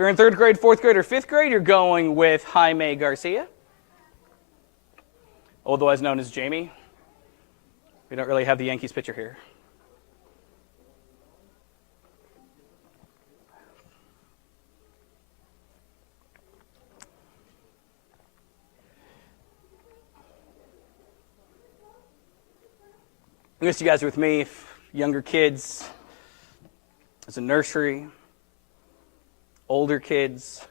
you're in third grade, fourth grade, or fifth grade, you're going with Jaime Garcia, otherwise known as Jamie. We don't really have the Yankees pitcher here. I guess you guys are with me, younger kids, there's a nursery, older kids,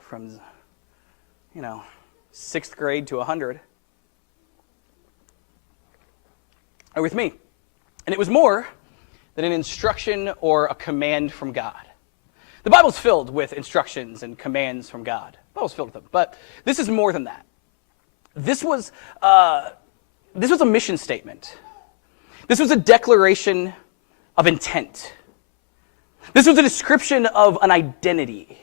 from, 6th grade to 100, are with me. And it was more than an instruction or a command from God. The Bible's filled with instructions and commands from God. The Bible's filled with them. But this is more than that. This was a mission statement. This was a declaration of intent. This was a description of an identity.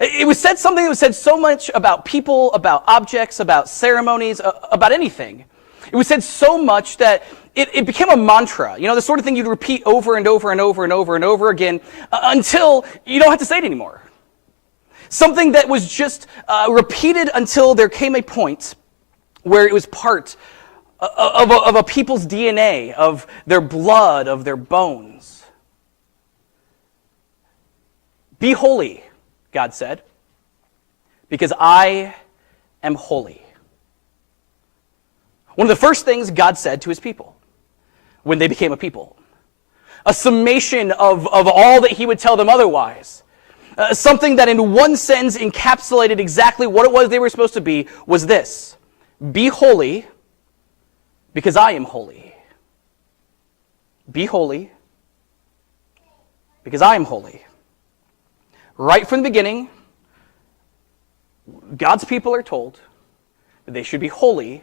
It was said something that was said so much about people, about objects, about ceremonies, about anything. It was said so much that it became a mantra, the sort of thing you'd repeat over and over and over and over and over again until you don't have to say it anymore. Something that was just repeated until there came a point where it was part of a people's DNA, of their blood, of their bones. Be holy, God said, because I am holy. One of the first things God said to his people when they became a people. A summation of all that he would tell them otherwise. Something that in one sentence encapsulated exactly what it was they were supposed to be was this: be holy because I am holy. Be holy because I am holy. Right from the beginning, God's people are told that they should be holy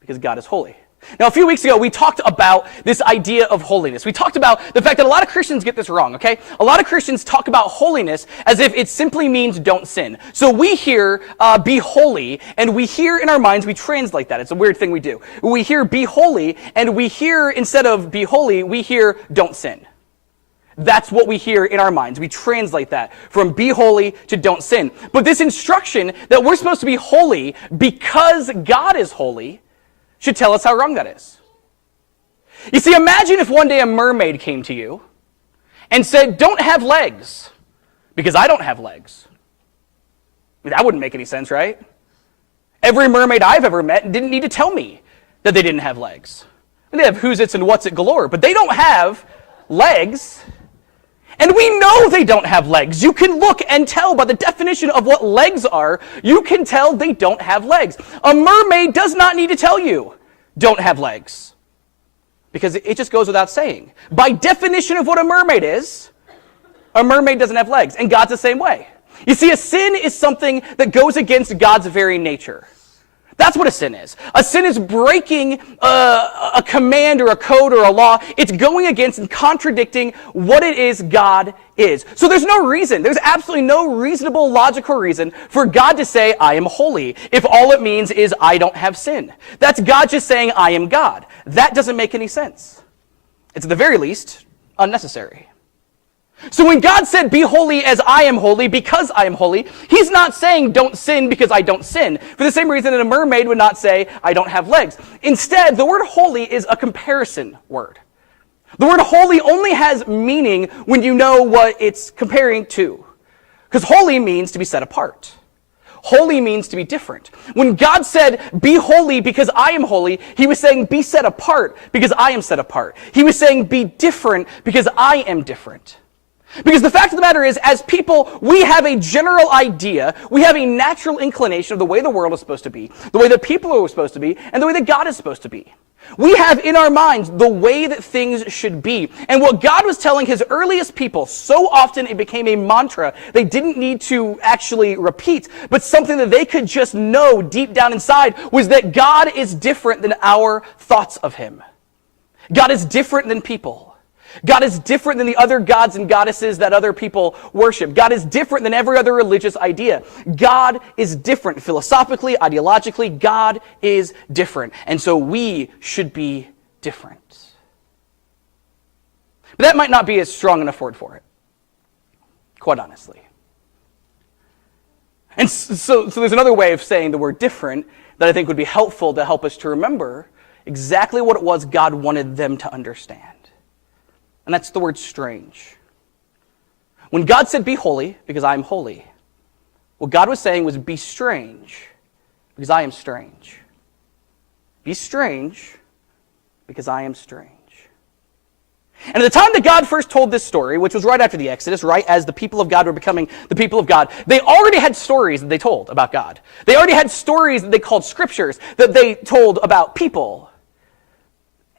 because God is holy. Now, a few weeks ago, we talked about this idea of holiness. We talked about the fact that a lot of Christians get this wrong, okay? A lot of Christians talk about holiness as if it simply means don't sin. So we hear be holy, and we hear in our minds, we translate that. It's a weird thing we do. We hear be holy, and we hear, instead of be holy, we hear don't sin. That's what we hear in our minds. We translate that from be holy to don't sin. But this instruction that we're supposed to be holy because God is holy should tell us how wrong that is. You see, imagine if one day a mermaid came to you and said, don't have legs because I don't have legs. I mean, that wouldn't make any sense, right? Every mermaid I've ever met didn't need to tell me that they didn't have legs. And they have who's its and what's it galore, but they don't have legs. And we know they don't have legs. You can look and tell by the definition of what legs are, you can tell they don't have legs. A mermaid does not need to tell you, don't have legs. Because it just goes without saying. By definition of what a mermaid is, a mermaid doesn't have legs. And God's the same way. You see, a sin is something that goes against God's very nature. That's what a sin is. A sin is breaking a command or a code or a law. It's going against and contradicting what it is God is. So there's absolutely no reasonable, logical reason for God to say, I am holy, if all it means is I don't have sin. That's God just saying, I am God. That doesn't make any sense. It's at the very least unnecessary. So when God said, be holy as I am holy, because I am holy, he's not saying don't sin because I don't sin, for the same reason that a mermaid would not say, I don't have legs. Instead, the word holy is a comparison word. The word holy only has meaning when you know what it's comparing to. Because holy means to be set apart. Holy means to be different. When God said, be holy because I am holy, he was saying, be set apart because I am set apart. He was saying, be different because I am different. Because the fact of the matter is, as people, we have a general idea, we have a natural inclination of the way the world is supposed to be, the way that people are supposed to be, and the way that God is supposed to be. We have in our minds the way that things should be. And what God was telling his earliest people, so often it became a mantra they didn't need to actually repeat, but something that they could just know deep down inside, was that God is different than our thoughts of him. God is different than people. God is different than the other gods and goddesses that other people worship. God is different than every other religious idea. God is different philosophically, ideologically. God is different. And so we should be different. But that might not be a strong enough word for it. quite honestly. And so there's another way of saying the word different that I think would be helpful to help us to remember exactly what it was God wanted them to understand. And that's the word strange. When God said, be holy, because I am holy, what God was saying was, be strange, because I am strange. Be strange, because I am strange. And at the time that God first told this story, which was right after the Exodus, right as the people of God were becoming the people of God, they already had stories that they told about God. They already had stories that they called scriptures that they told about people.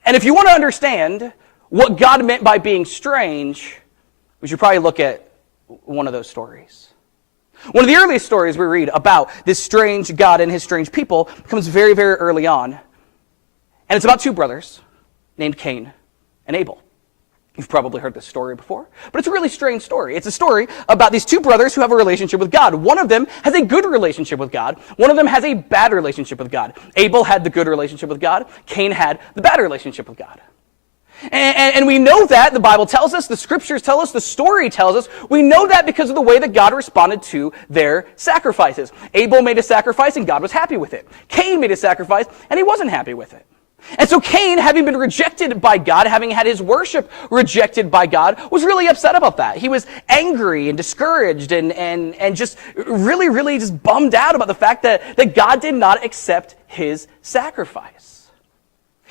And if you want to understand what God meant by being strange, we should probably look at one of those stories. One of the earliest stories we read about this strange God and his strange people comes very, very early on. And it's about two brothers named Cain and Abel. You've probably heard this story before, but it's a really strange story. It's a story about these two brothers who have a relationship with God. One of them has a good relationship with God. One of them has a bad relationship with God. Abel had the good relationship with God. Cain had the bad relationship with God. And we know that, the Bible tells us, the scriptures tell us, the story tells us, we know that because of the way that God responded to their sacrifices. Abel made a sacrifice and God was happy with it. Cain made a sacrifice and he wasn't happy with it. And so Cain, having been rejected by God, having had his worship rejected by God, was really upset about that. He was angry and discouraged and just really, really just bummed out about the fact that God did not accept his sacrifice.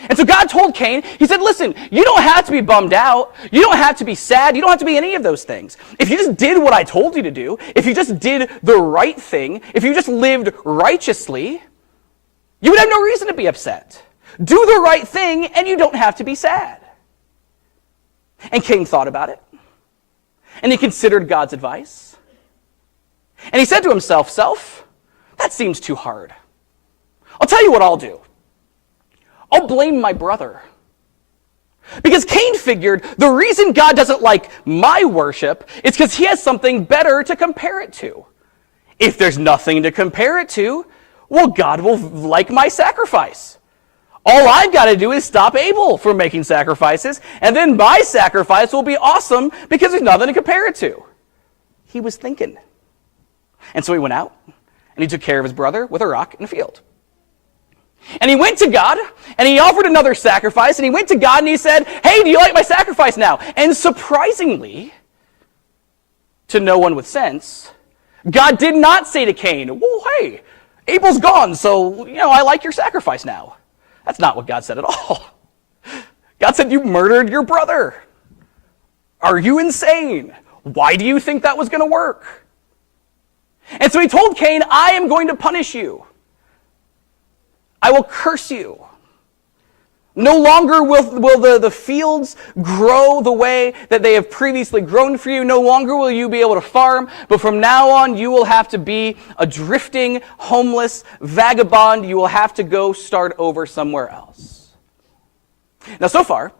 And so God told Cain, he said, listen, you don't have to be bummed out. You don't have to be sad. You don't have to be any of those things. If you just did what I told you to do, if you just did the right thing, if you just lived righteously, you would have no reason to be upset. Do the right thing, and you don't have to be sad. And Cain thought about it, and he considered God's advice. And he said to himself, self, that seems too hard. I'll tell you what I'll do. I'll blame my brother. Because Cain figured the reason God doesn't like my worship is because he has something better to compare it to. If there's nothing to compare it to, well, God will like my sacrifice. All I've got to do is stop Abel from making sacrifices, and then my sacrifice will be awesome because there's nothing to compare it to. He was thinking. And so he went out, and he took care of his brother with a rock in a field. And he went to God, and he offered another sacrifice, and he went to God, and he said, hey, do you like my sacrifice now? And surprisingly, to no one with sense, God did not say to Cain, well, hey, Abel's gone, so, I like your sacrifice now. That's not what God said at all. God said, you murdered your brother. Are you insane? Why do you think that was going to work? And so he told Cain, I am going to punish you. I will curse you. No longer will the fields grow the way that they have previously grown for you. No longer will you be able to farm, but from now on you will have to be a drifting, homeless vagabond. You will have to go start over somewhere else. Now, so far,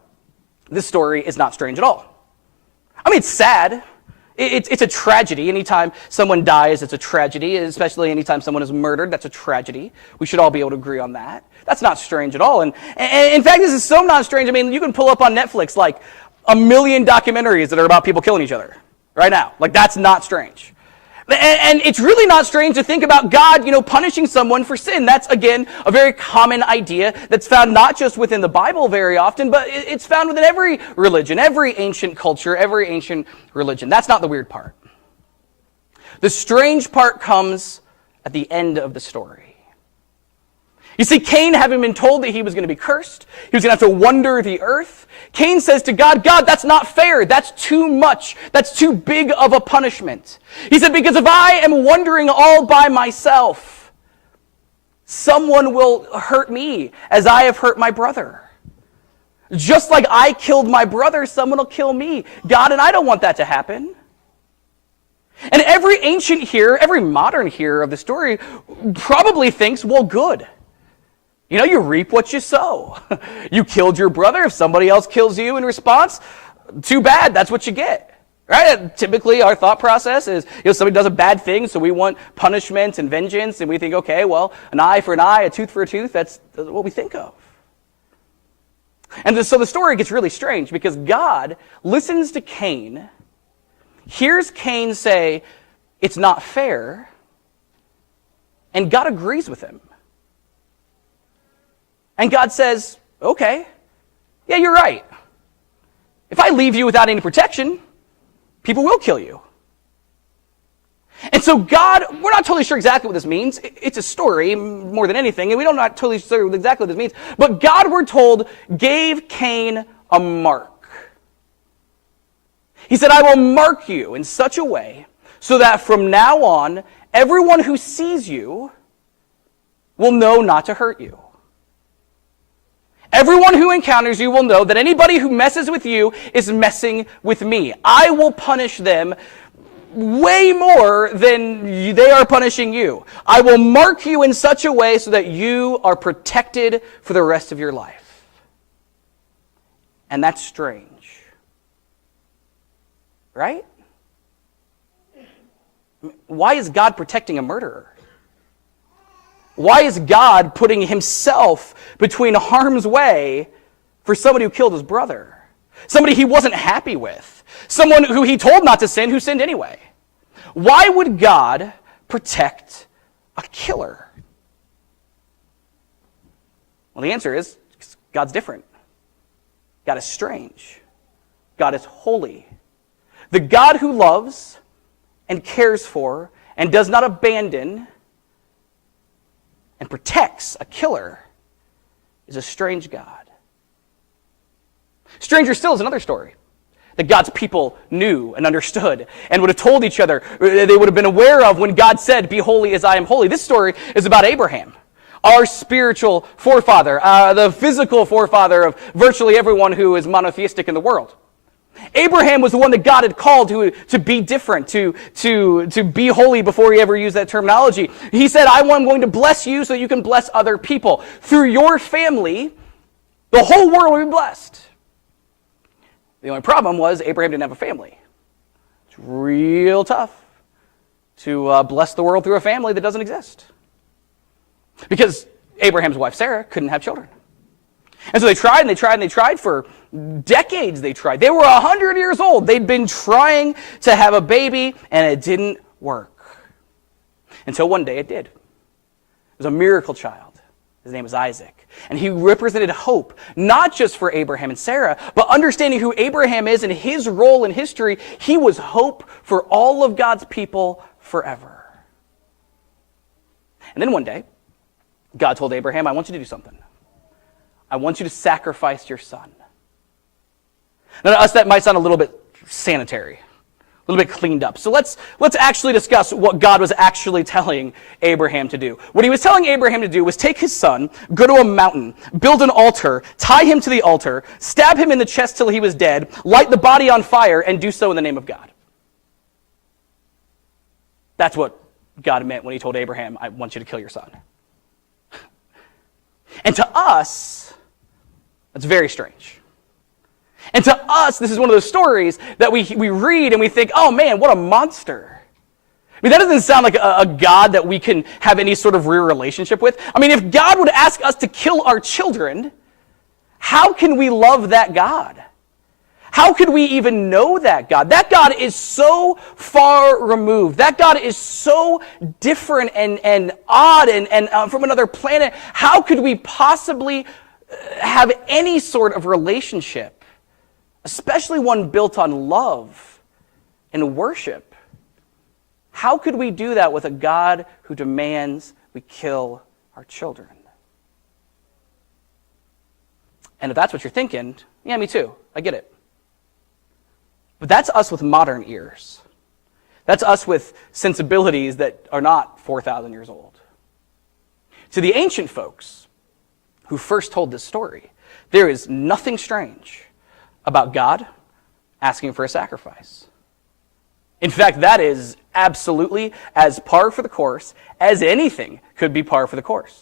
this story is not strange at all. I mean, it's sad. It's a tragedy. Anytime someone dies, it's a tragedy, especially anytime someone is murdered, that's a tragedy. We should all be able to agree on that. That's not strange at all. And in fact, this is so not strange. I mean, you can pull up on Netflix like 1 million documentaries that are about people killing each other right now. Like, that's not strange. And it's really not strange to think about God, punishing someone for sin. That's, again, a very common idea that's found not just within the Bible very often, but it's found within every religion, every ancient culture, every ancient religion. That's not the weird part. The strange part comes at the end of the story. You see, Cain, having been told that he was going to be cursed, he was going to have to wander the earth, Cain says to God, God, that's not fair. That's too much. That's too big of a punishment. He said, because if I am wandering all by myself, someone will hurt me as I have hurt my brother. Just like I killed my brother, someone will kill me. God, and I don't want that to happen. And every ancient hearer, every modern hearer of the story probably thinks, well, good. You reap what you sow. You killed your brother. If somebody else kills you in response, too bad. That's what you get. Right? And typically, our thought process is, somebody does a bad thing, so we want punishment and vengeance, and we think, okay, well, an eye for an eye, a tooth for a tooth. That's what we think of. And so the story gets really strange because God listens to Cain. hears Cain say, it's not fair, and God agrees with him. And God says, okay, yeah, you're right. If I leave you without any protection, people will kill you. And so God, we're not totally sure exactly what this means. It's a story more than anything, and we don't not totally sure exactly what this means. But God, we're told, gave Cain a mark. He said, I will mark you in such a way so that from now on, everyone who sees you will know not to hurt you. Everyone who encounters you will know that anybody who messes with you is messing with me. I will punish them way more than they are punishing you. I will mark you in such a way so that you are protected for the rest of your life. And that's strange. Right? Why is God protecting a murderer? Why is God putting himself between harm's way for somebody who killed his brother? Somebody he wasn't happy with. Someone who he told not to sin, who sinned anyway. Why would God protect a killer? Well, the answer is God's different. God is strange. God is holy. The God who loves and cares for and does not abandon and protects a killer is a strange God. Stranger still is another story that God's people knew and understood and would have told each other, they would have been aware of when God said, be holy as I am holy. This story is about Abraham, our spiritual forefather, the physical forefather of virtually everyone who is monotheistic in the world. Abraham was the one that God had called to be different, to be holy before he ever used that terminology. He said, I'm going to bless you so that you can bless other people. Through your family, the whole world will be blessed. The only problem was Abraham didn't have a family. It's real tough to bless the world through a family that doesn't exist. Because Abraham's wife Sarah couldn't have children. And so they tried and they tried and they tried for decades. They tried. They were 100 years old. They'd been trying to have a baby and it didn't work. Until one day it did. It was a miracle child. His name was Isaac. And he represented hope, not just for Abraham and Sarah, but understanding who Abraham is and his role in history, he was hope for all of God's people forever. And then one day, God told Abraham, I want you to do something. I want you to sacrifice your son. Now, to us, that might sound a little bit sanitary, a little bit cleaned up. So let's actually discuss what God was actually telling Abraham to do. What he was telling Abraham to do was take his son, go to a mountain, build an altar, tie him to the altar, stab him in the chest till he was dead, light the body on fire, and do so in the name of God. That's what God meant when he told Abraham, I want you to kill your son. And to us, that's very strange. And to us, this is one of those stories that we read and we think, oh man, what a monster. I mean, that doesn't sound like a God that we can have any sort of real relationship with. I mean, if God would ask us to kill our children, how can we love that God? How could we even know that God? That God is so far removed. That God is so different and odd and from another planet. How could we possibly have any sort of relationship, especially one built on love and worship? How could we do that with a God who demands we kill our children? And if that's what you're thinking, yeah, me too. I get it. But that's us with modern ears. That's us with sensibilities that are not 4,000 years old. To the ancient folks who first told this story, there is nothing strange about God asking for a sacrifice. In fact, that is absolutely as par for the course as anything could be par for the course.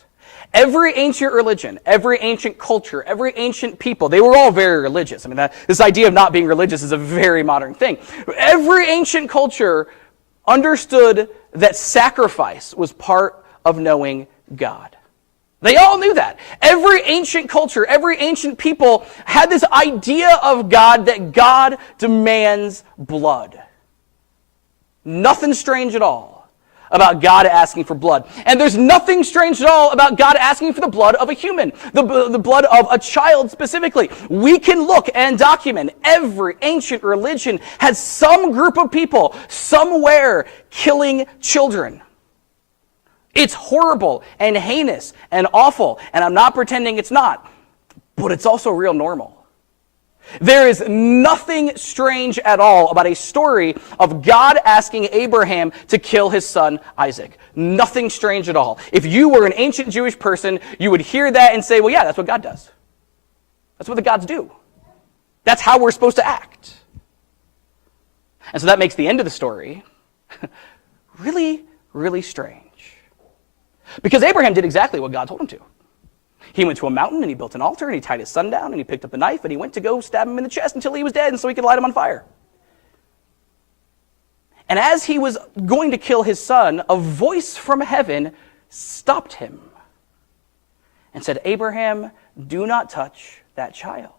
Every ancient religion, every ancient culture, every ancient people, they were all very religious. I mean, this idea of not being religious is a very modern thing. Every ancient culture understood that sacrifice was part of knowing God. They all knew that. Every ancient culture, every ancient people had this idea of God that God demands blood. Nothing strange at all about God asking for blood. And there's nothing strange at all about God asking for the blood of a human, the blood of a child specifically. We can look and document every ancient religion has some group of people somewhere killing children. It's horrible and heinous and awful, and I'm not pretending it's not, but it's also real normal. There is nothing strange at all about a story of God asking Abraham to kill his son Isaac. Nothing strange at all. If you were an ancient Jewish person, you would hear that and say, well, yeah, that's what God does. That's what the gods do. That's how we're supposed to act. And so that makes the end of the story really, really strange. Because Abraham did exactly what God told him to. He went to a mountain and he built an altar and he tied his son down and he picked up a knife and he went to go stab him in the chest until he was dead and so he could light him on fire. And as he was going to kill his son, a voice from heaven stopped him and said, Abraham, do not touch that child.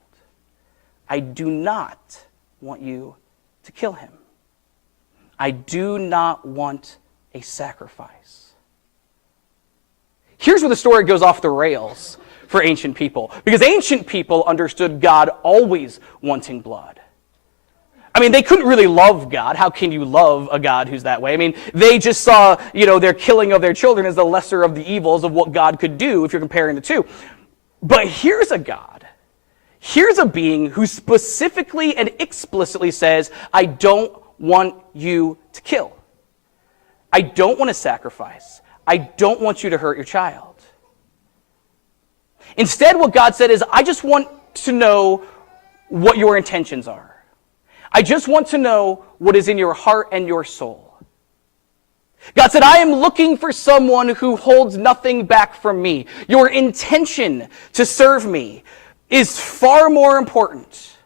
I do not want you to kill him. I do not want a sacrifice. Here's where the story goes off the rails for ancient people. Because ancient people understood God always wanting blood. I mean, they couldn't really love God. How can you love a God who's that way? I mean, they just saw, their killing of their children as the lesser of the evils of what God could do if you're comparing the two. But here's a God. Here's a being who specifically and explicitly says, I don't want you to kill. I don't want to sacrifice. I don't want you to hurt your child. Instead, what God said is, I just want to know what your intentions are. I just want to know what is in your heart and your soul. God said, I am looking for someone who holds nothing back from me. Your intention to serve me is far more important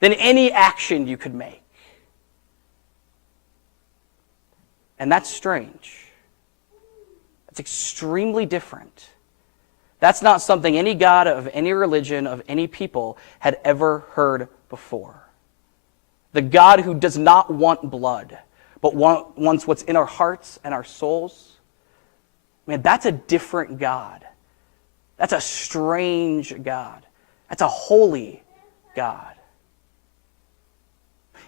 than any action you could make. And that's strange. It's extremely different. That's not something any God of any religion, of any people, had ever heard before. The God who does not want blood, but wants what's in our hearts and our souls. Man, that's a different God. That's a strange God. That's a holy God.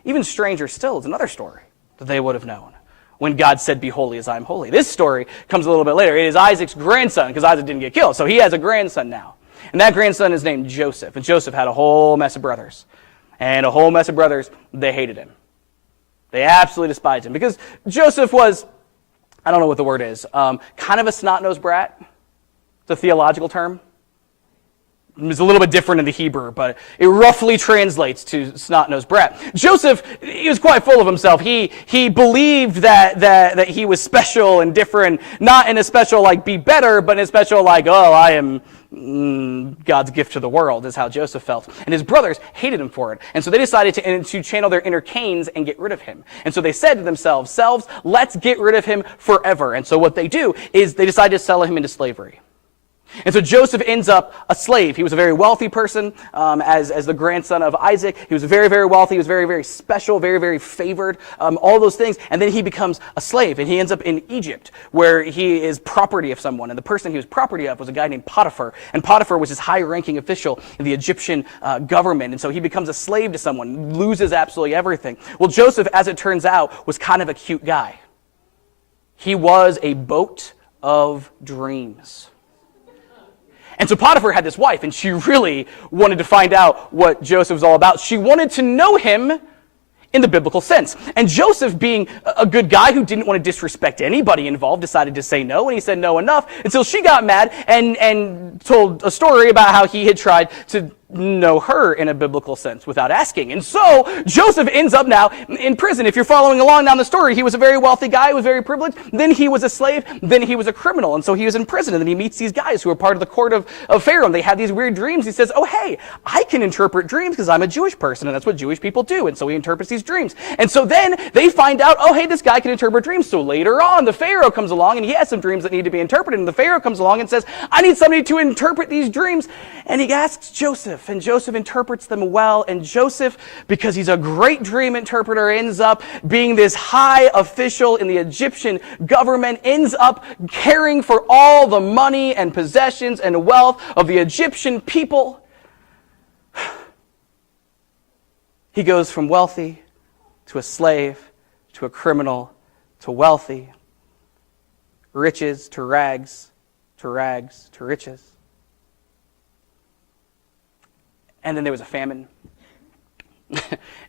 Even stranger still is another story that they would have known. When God said, be holy as I am holy. This story comes a little bit later. It is Isaac's grandson, because Isaac didn't get killed. So he has a grandson now. And that grandson is named Joseph. And Joseph had a whole mess of brothers. And a whole mess of brothers, they hated him. They absolutely despised him. Because Joseph was, I don't know what the word is, kind of a snot-nosed brat. It's a theological term. It's a little bit different in the Hebrew, but it roughly translates to snot-nosed brat. Joseph, he was quite full of himself. He believed that he was special and different, not in a special like be better, but in a special like, oh, I am God's gift to the world, is how Joseph felt. And his brothers hated him for it. And so they decided to channel their inner Cains and get rid of him. And so they said to themselves, let's get rid of him forever. And so what they do is they decide to sell him into slavery. And so Joseph ends up a slave. He was a very wealthy person as the grandson of Isaac. He was very, very wealthy. He was very, very special, very, very favored, all those things. And then he becomes a slave, and he ends up in Egypt, where he is property of someone. And the person he was property of was a guy named Potiphar. And Potiphar was this high-ranking official in the Egyptian government. And so he becomes a slave to someone, loses absolutely everything. Well, Joseph, as it turns out, was kind of a cute guy. He was a boat of dreams. And so Potiphar had this wife, and she really wanted to find out what Joseph was all about. She wanted to know him in the biblical sense. And Joseph, being a good guy who didn't want to disrespect anybody involved, decided to say no, and he said no enough until she got mad and told a story about how he had tried to know her in a biblical sense without asking. And so Joseph ends up now in prison. If you're following along down the story, he was a very wealthy guy, he was very privileged, then he was a slave, then he was a criminal, and so he was in prison, and then he meets these guys who are part of the court of Pharaoh, and they have these weird dreams. He says, oh hey, I can interpret dreams because I'm a Jewish person, and that's what Jewish people do, and so he interprets these dreams. And so then they find out, oh hey, this guy can interpret dreams. So later on, the Pharaoh comes along, and he has some dreams that need to be interpreted, and the Pharaoh comes along and says, I need somebody to interpret these dreams, and he asks Joseph, Joseph, and Joseph interprets them well, and Joseph, because he's a great dream interpreter, ends up being this high official in the Egyptian government, ends up caring for all the money and possessions and wealth of the Egyptian people. He goes from wealthy to a slave to a criminal to wealthy, riches to rags to rags to riches. And then there was a famine.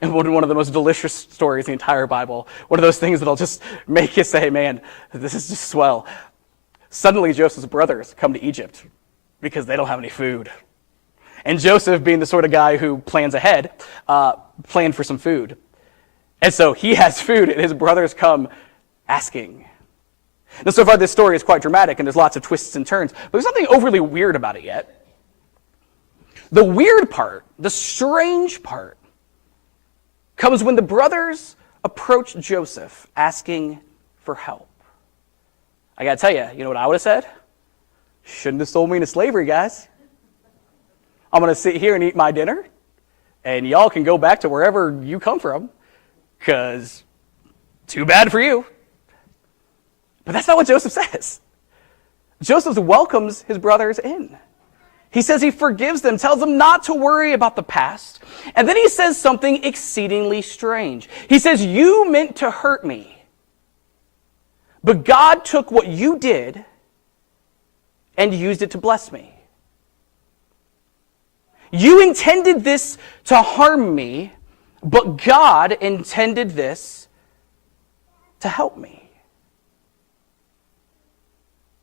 And one of the most delicious stories in the entire Bible, one of those things that'll just make you say, man, this is just swell. Suddenly Joseph's brothers come to Egypt because they don't have any food. And Joseph, being the sort of guy who plans ahead, planned for some food. And so he has food, and his brothers come asking. Now, so far this story is quite dramatic, and there's lots of twists and turns, but there's nothing overly weird about it yet. The weird part, the strange part, comes when the brothers approach Joseph asking for help. I gotta tell you, you know what I would have said? Shouldn't have sold me into slavery, guys. I'm gonna sit here and eat my dinner, and y'all can go back to wherever you come from, because too bad for you. But that's not what Joseph says. Joseph welcomes his brothers in. He says he forgives them, tells them not to worry about the past. And then he says something exceedingly strange. He says, you meant to hurt me, but God took what you did and used it to bless me. You intended this to harm me, but God intended this to help me.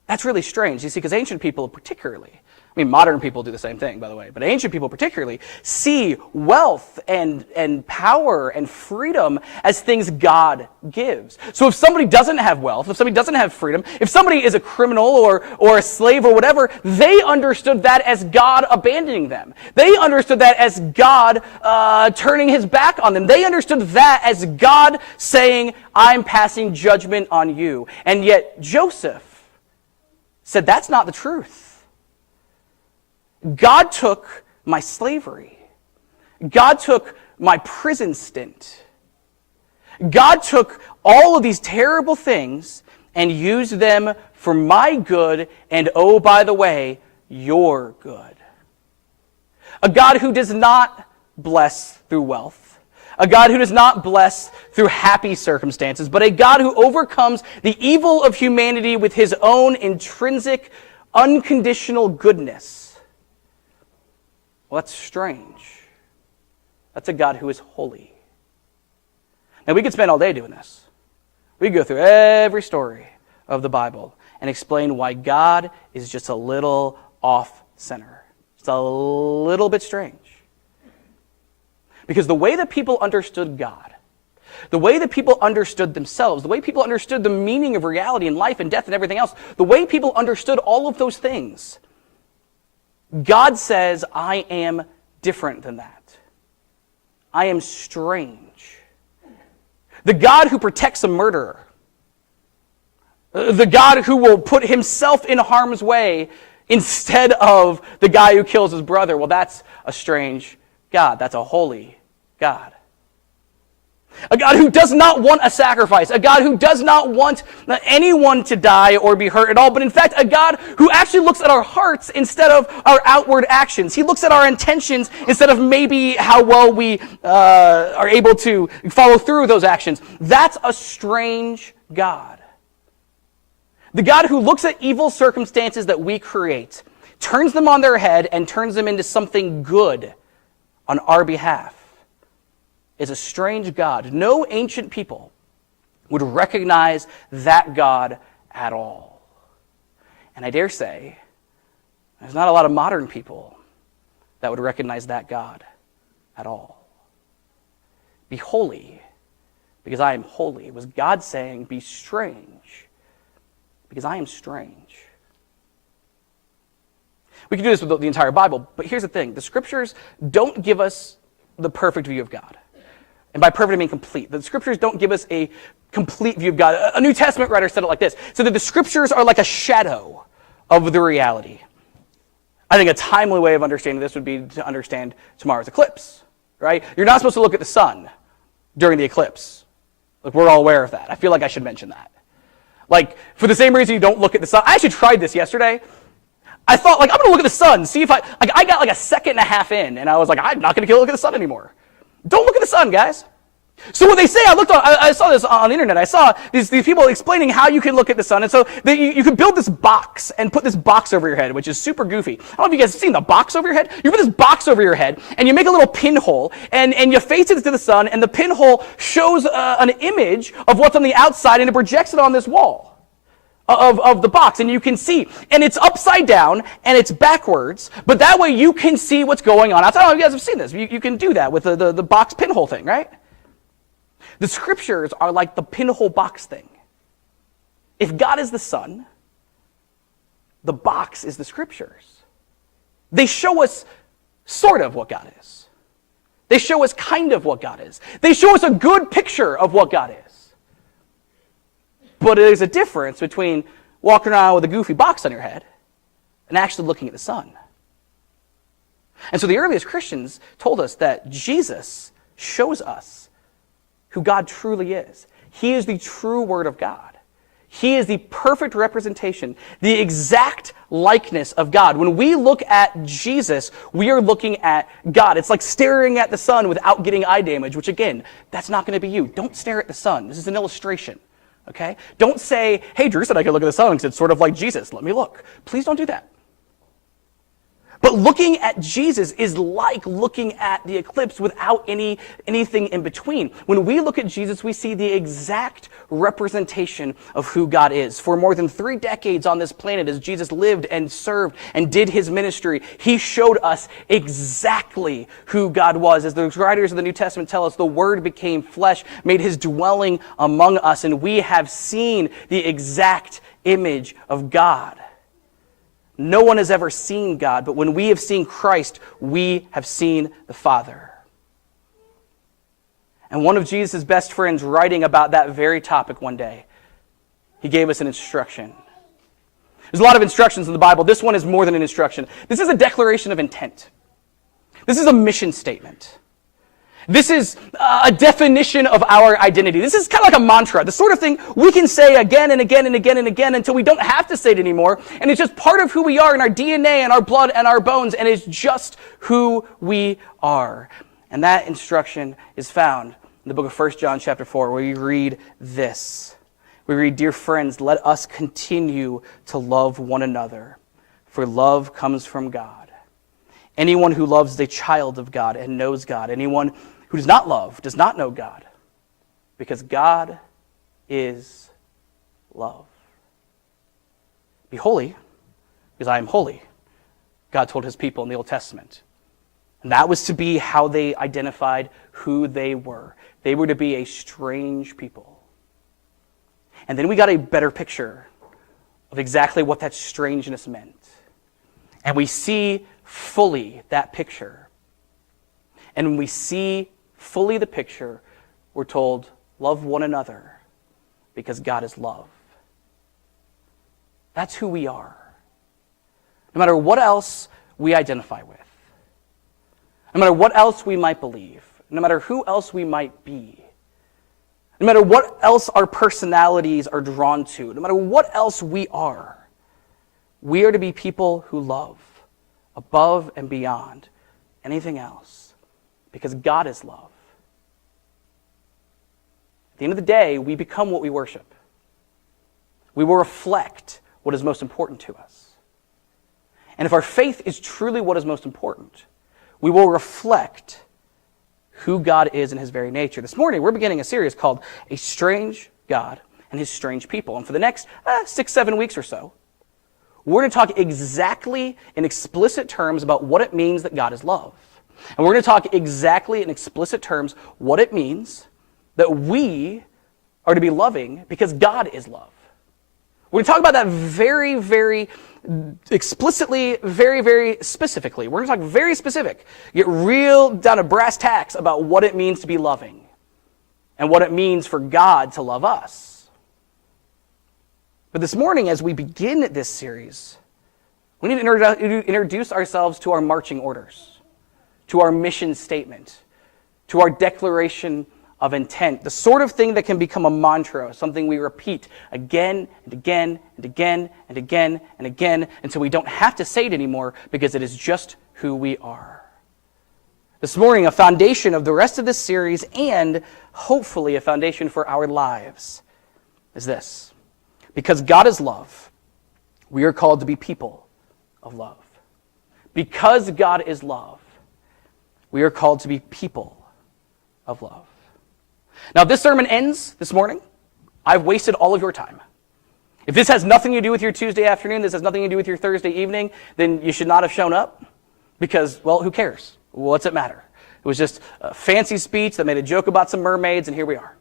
That's really strange, you see, because ancient people particularly, I mean, modern people do the same thing, by the way, but ancient people particularly see wealth and power and freedom as things God gives. So if somebody doesn't have wealth, if somebody doesn't have freedom, if somebody is a criminal or a slave or whatever, they understood that as God abandoning them. They understood that as God turning his back on them. They understood that as God saying, I'm passing judgment on you. And yet Joseph said, that's not the truth. God took my slavery. God took my prison stint. God took all of these terrible things and used them for my good and, oh, by the way, your good. A God who does not bless through wealth. A God who does not bless through happy circumstances, but a God who overcomes the evil of humanity with his own intrinsic, unconditional goodness. Well, that's strange. That's a God who is holy. Now, we could spend all day doing this. We could go through every story of the Bible and explain why God is just a little off-center. It's a little bit strange. Because the way that people understood God, the way that people understood themselves, the way people understood the meaning of reality and life and death and everything else, the way people understood all of those things, God says, I am different than that. I am strange. The God who protects a murderer, the God who will put himself in harm's way instead of the guy who kills his brother, well, that's a strange God. That's a holy God. A God who does not want a sacrifice. A God who does not want anyone to die or be hurt at all. But in fact, a God who actually looks at our hearts instead of our outward actions. He looks at our intentions instead of maybe how well we are able to follow through those actions. That's a strange God. The God who looks at evil circumstances that we create, turns them on their head, and turns them into something good on our behalf, is a strange God. No ancient people would recognize that God at all. And I dare say, there's not a lot of modern people that would recognize that God at all. Be holy, because I am holy. Was God saying, be strange, because I am strange. We can do this with the entire Bible, but here's the thing. The scriptures don't give us the perfect view of God. And by perfect, I mean complete. The scriptures don't give us a complete view of God. A New Testament writer said it like this. So that the scriptures are like a shadow of the reality. I think a timely way of understanding this would be to understand tomorrow's eclipse, right? You're not supposed to look at the sun during the eclipse. Like, we're all aware of that. I feel like I should mention that. Like, for the same reason you don't look at the sun. I actually tried this yesterday. I thought, like, I'm going to look at the sun, see if I got like a second and a half in, and I was like, I'm not going to look at the sun anymore. Don't look at the sun, guys. So what they say, I saw this on the internet. I saw these people explaining how you can look at the sun. And so you could build this box and put this box over your head, which is super goofy. I don't know if you guys have seen the box over your head. You put this box over your head, and you make a little pinhole, and you face it to the sun, and the pinhole shows an image of what's on the outside, and it projects it on this wall of the box, and you can see. And it's upside down, and it's backwards, but that way you can see what's going on outside. I don't know if you guys have seen this. You can do that with the box pinhole thing, right? The scriptures are like the pinhole box thing. If God is the sun, the box is the scriptures. They show us sort of what God is. They show us kind of what God is. They show us a good picture of what God is. But there's a difference between walking around with a goofy box on your head and actually looking at the sun. And so the earliest Christians told us that Jesus shows us who God truly is. He is the true Word of God. He is the perfect representation, the exact likeness of God. When we look at Jesus, we are looking at God. It's like staring at the sun without getting eye damage, which again, that's not going to be you. Don't stare at the sun. This is an illustration, okay? Don't say, hey, Drew said I could look at the sun because it's sort of like Jesus. Let me look. Please don't do that. But looking at Jesus is like looking at the eclipse without anything in between. When we look at Jesus, we see the exact representation of who God is. For more than 3 decades on this planet, as Jesus lived and served and did his ministry, he showed us exactly who God was. As the writers of the New Testament tell us, the Word became flesh, made his dwelling among us, and we have seen the exact image of God. No one has ever seen God, but when we have seen Christ, we have seen the Father. And one of Jesus' best friends, writing about that very topic one day, he gave us an instruction. There's a lot of instructions in the Bible. This one is more than an instruction. This is a declaration of intent. This is a mission statement. This is a definition of our identity. This is kind of like a mantra, the sort of thing we can say again and again and again and again until we don't have to say it anymore. And it's just part of who we are in our DNA and our blood and our bones, and it's just who we are. And that instruction is found in the book of 1 John chapter 4, where we read this. We read, "Dear friends, let us continue to love one another, for love comes from God. Anyone who loves is a child of God and knows God. Anyone who does not love does not know God, because God is love. Be holy, because I am holy," God told his people in the Old Testament. And that was to be how they identified who they were. They were to be a strange people. And then we got a better picture of exactly what that strangeness meant. And we see fully that picture. And when we see fully the picture, we're told, love one another because God is love. That's who we are. No matter what else we identify with, no matter what else we might believe, no matter who else we might be, no matter what else our personalities are drawn to, no matter what else we are to be people who love above and beyond anything else, because God is love. At the end of the day, we become what we worship. We will reflect what is most important to us. And if our faith is truly what is most important, we will reflect who God is in his very nature. This morning, we're beginning a series called A Strange God and His Strange People. And for the next 6-7 weeks or so, we're going to talk exactly in explicit terms about what it means that God is love. And we're going to talk exactly in explicit terms what it means that we are to be loving because God is love. We're going to talk about that very, very explicitly, very, very specifically. We're going to talk very specific, get real down to brass tacks about what it means to be loving and what it means for God to love us. But this morning, as we begin this series, We need to introduce ourselves to our marching orders, to our mission statement, to our declaration of intent, the sort of thing that can become a mantra, something we repeat again and again and again and again and again until we don't have to say it anymore because it is just who we are. This morning, a foundation of the rest of this series and hopefully a foundation for our lives is this. Because God is love, we are called to be people of love. Because God is love, we are called to be people of love. Now, if this sermon ends this morning, I've wasted all of your time. If this has nothing to do with your Tuesday afternoon, this has nothing to do with your Thursday evening, then you should not have shown up because, well, who cares? What's it matter? It was just a fancy speech that made a joke about some mermaids, and here we are.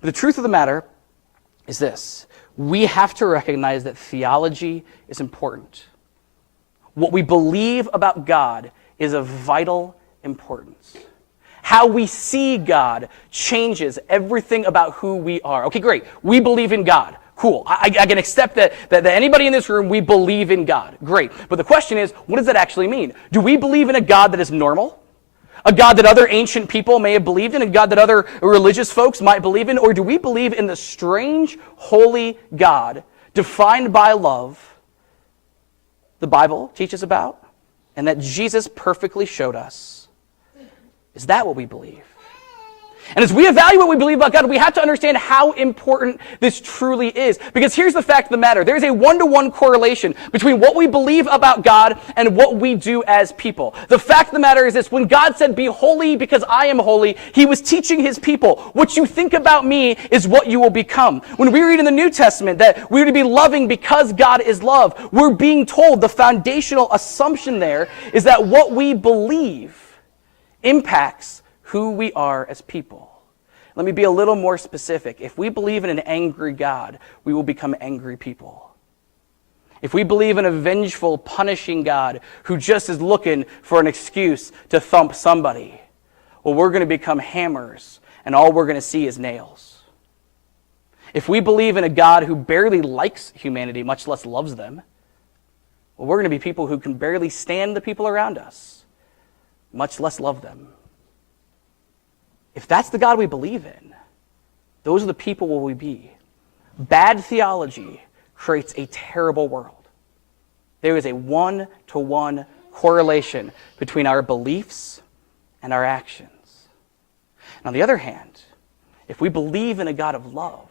But the truth of the matter is this. We have to recognize that theology is important. What we believe about God is of vital importance. How we see God changes everything about who we are. Okay, great. We believe in God. Cool. I can accept that anybody in this room, we believe in God. Great. But the question is, what does that actually mean? Do we believe in a God that is normal? A God that other ancient people may have believed in? A God that other religious folks might believe in? Or do we believe in the strange, holy God defined by love the Bible teaches about and that Jesus perfectly showed us? Is that what we believe? And as we evaluate what we believe about God, we have to understand how important this truly is. Because here's the fact of the matter. There's a one-to-one correlation between what we believe about God and what we do as people. The fact of the matter is this. When God said, "Be holy because I am holy," he was teaching his people, what you think about me is what you will become. When we read in the New Testament that we're to be loving because God is love, we're being told the foundational assumption there is that what we believe impacts who we are as people. Let me be a little more specific. If we believe in an angry God, we will become angry people. If we believe in a vengeful, punishing God who just is looking for an excuse to thump somebody, well, we're going to become hammers, and all we're going to see is nails. If we believe in a God who barely likes humanity, much less loves them, well, we're going to be people who can barely stand the people around us, much less love them. If that's the God we believe in, those are the people will we be. Bad theology creates a terrible world. There is a one-to-one correlation between our beliefs and our actions. And on the other hand, if we believe in a God of love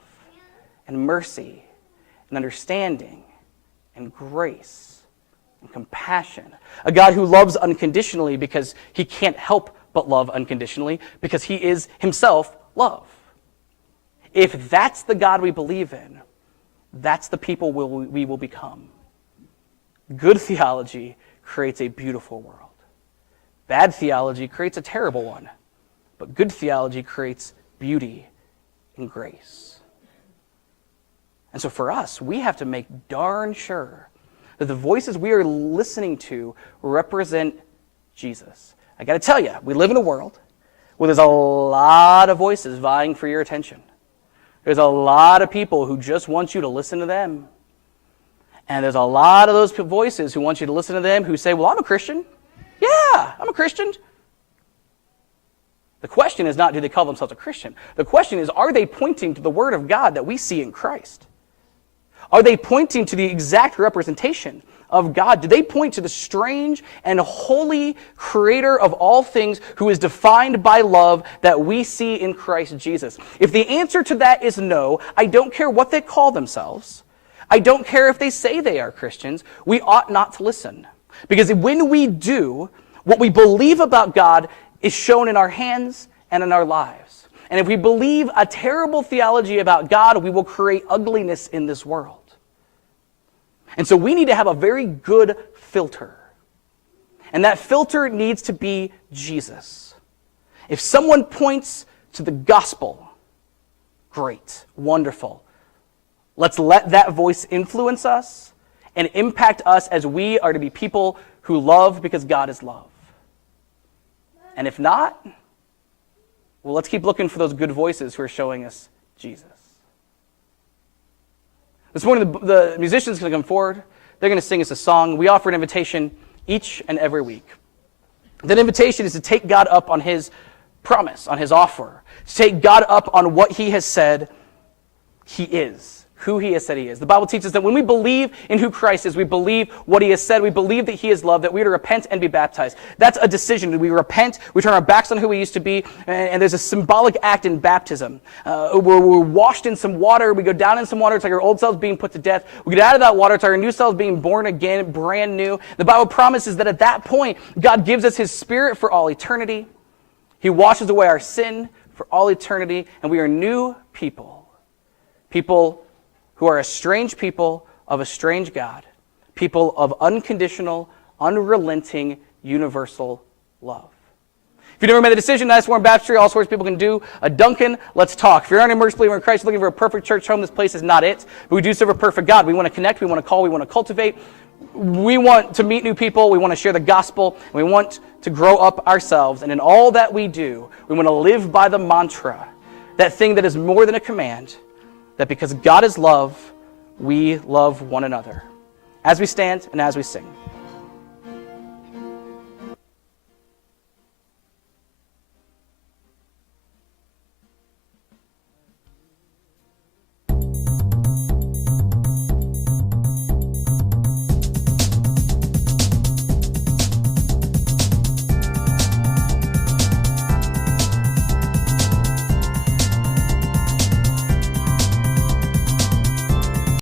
and mercy and understanding and grace and compassion, a God who loves unconditionally because he can't help but love unconditionally because he is himself love. If that's the God we believe in, that's the people we will become. Good theology creates a beautiful world. Bad theology creates a terrible one. But good theology creates beauty and grace. And so for us, we have to make darn sure that the voices we are listening to represent Jesus. I got to tell you, we live in a world where there's a lot of voices vying for your attention. There's a lot of people who just want you to listen to them. And there's a lot of those voices who want you to listen to them who say, "Well, I'm a Christian. Yeah, I'm a Christian." The question is not, do they call themselves a Christian? The question is, are they pointing to the Word of God that we see in Christ? Are they pointing to the exact representation of God? Do they point to the strange and holy creator of all things who is defined by love that we see in Christ Jesus? If the answer to that is no, I don't care what they call themselves. I don't care if they say they are Christians. We ought not to listen. Because when we do, what we believe about God is shown in our hands and in our lives. And if we believe a terrible theology about God, we will create ugliness in this world. And so we need to have a very good filter. And that filter needs to be Jesus. If someone points to the gospel, great, wonderful. Let's let that voice influence us and impact us as we are to be people who love because God is love. And if not, well, let's keep looking for those good voices who are showing us Jesus. This morning, the musicians are going to come forward. They're going to sing us a song. We offer an invitation each and every week. That invitation is to take God up on his promise, on his offer, to take God up on what he has said he is, who he has said he is. The Bible teaches that when we believe in who Christ is, we believe what he has said, we believe that he is love, that we are to repent and be baptized. That's a decision. We repent, we turn our backs on who we used to be, and there's a symbolic act in baptism. We're washed in some water, we go down in some water, it's like our old selves being put to death. We get out of that water, it's our new selves being born again, brand new. The Bible promises that at that point, God gives us his Spirit for all eternity. He washes away our sin for all eternity, and we are new people. People who are a strange people of a strange God. People of unconditional, unrelenting, universal love. If you've never made the decision, Nice Warm Baptistry, all sorts of people can do. Duncan, let's talk. If you're an immersed believer in Christ, looking for a perfect church home, this place is not it. But we do serve a perfect God. We want to connect, we want to call, we want to cultivate. We want to meet new people, we want to share the gospel, and we want to grow up ourselves. And in all that we do, we want to live by the mantra, that thing that is more than a command, that because God is love, we love one another. As we stand and as we sing.